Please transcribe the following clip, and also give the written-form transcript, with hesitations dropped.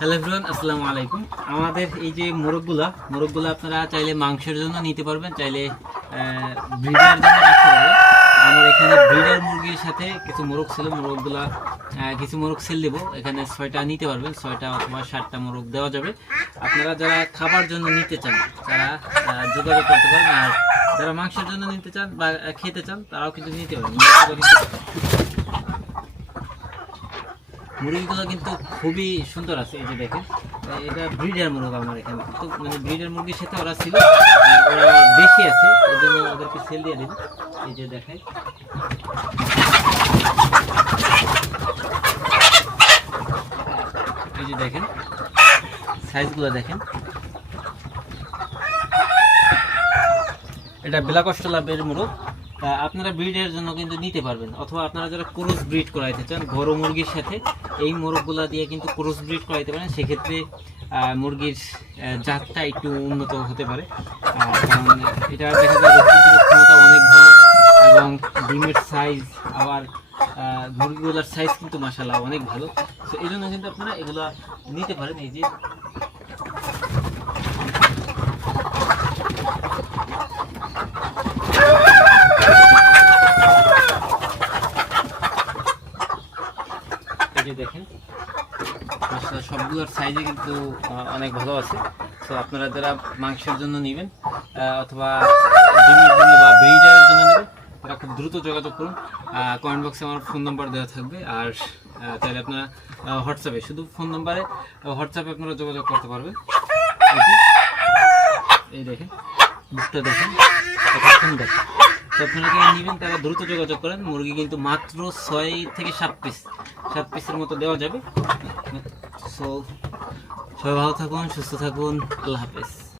Hello everyone, আসসালামু আলাইকুম। আমাদের এই যে মোরগগুলো আপনারা চাইলে মাংসের জন্য নিতে পারবেন, চাইলে ব্রিডার জন্য রাখতে পারবেন। আমার এখানে ব্রিডার মুরগির সাথে কিছু মোরগ ছিল, মোরগগুলা কিছু মোরগ সেল দেবো। এখানে 6টা নিতে পারবেন, 6টা অথবা 7টা মোরগ দেওয়া যাবে। আপনারা যারা খাবার জন্য নিতে চান তারা যোগাযোগ করতে পারেন, আর যারা মাংসের জন্য নিতে চান বা খেতে চান তারাও কিন্তু নিতে পারবেন। মুরগিগুলো কিন্তু খুবই সুন্দর আছে। এই যে দেখেন, এটা ব্রিডার মুরগ। আমার এখানে তো মানে ব্রিডার মুরগির সাথে ওরা ছিল, ওরা বেশি আছে, এই জন্য ওদেরকে সেল দিয়ে দিন। এই যে দেখেন, এই যে দেখেন সাইজগুলো দেখেন। এটা ব্ল্যাক অস্ট্রেলিয়ার মুরগ। আপনারা ব্রিডের জন্য কিন্তু নিতে পারবেন, অথবা আপনারা যারা ক্রস ব্রিড করাইতে চান বড় মুরগির সাথে, এই মোরগগুলা দিয়ে কিন্তু ক্রস ব্রিড করাইতে পারেন। সেক্ষেত্রে মুরগির জাতটা একটু উন্নত হতে পারে, কারণ এটা দেখা যায় ক্ষমতা অনেক ভালো এবং ডিমের সাইজ, আবার মুরগিগুলোর সাইজ কিন্তু মাশাআল্লাহ অনেক ভালো। তো এই জন্য কিন্তু আপনারা এগুলা নিতে পারেন। এই যে দেখেন, সবগুলোর সাইজে কিন্তু অনেক ভালো আছে। তো আপনারা যারা মাংসের জন্য নেবেন অথবা ডিমের জন্য বা ব্রিডারের জন্য নেবেন, তারা খুব দ্রুত যোগাযোগ করুন। কমেন্ট বক্সে আমার ফোন নাম্বার দেওয়া থাকবে, আর তাহলে আপনারা হোয়াটসঅ্যাপে, শুধু ফোন নাম্বারে হোয়াটসঅ্যাপে আপনারা যোগাযোগ করতে পারবেন। এই দেখেন, বুকটা দেখেন কত সুন্দর। তো আপনারা যারা নেবেন তারা দ্রুত যোগাযোগ করেন। মুরগি কিন্তু মাত্র 6 থেকে 7 পিসের মতো দেওয়া যাবে। সো সবাই ভালো থাকুন, সুস্থ থাকুন, আল্লাহ হাফেজ।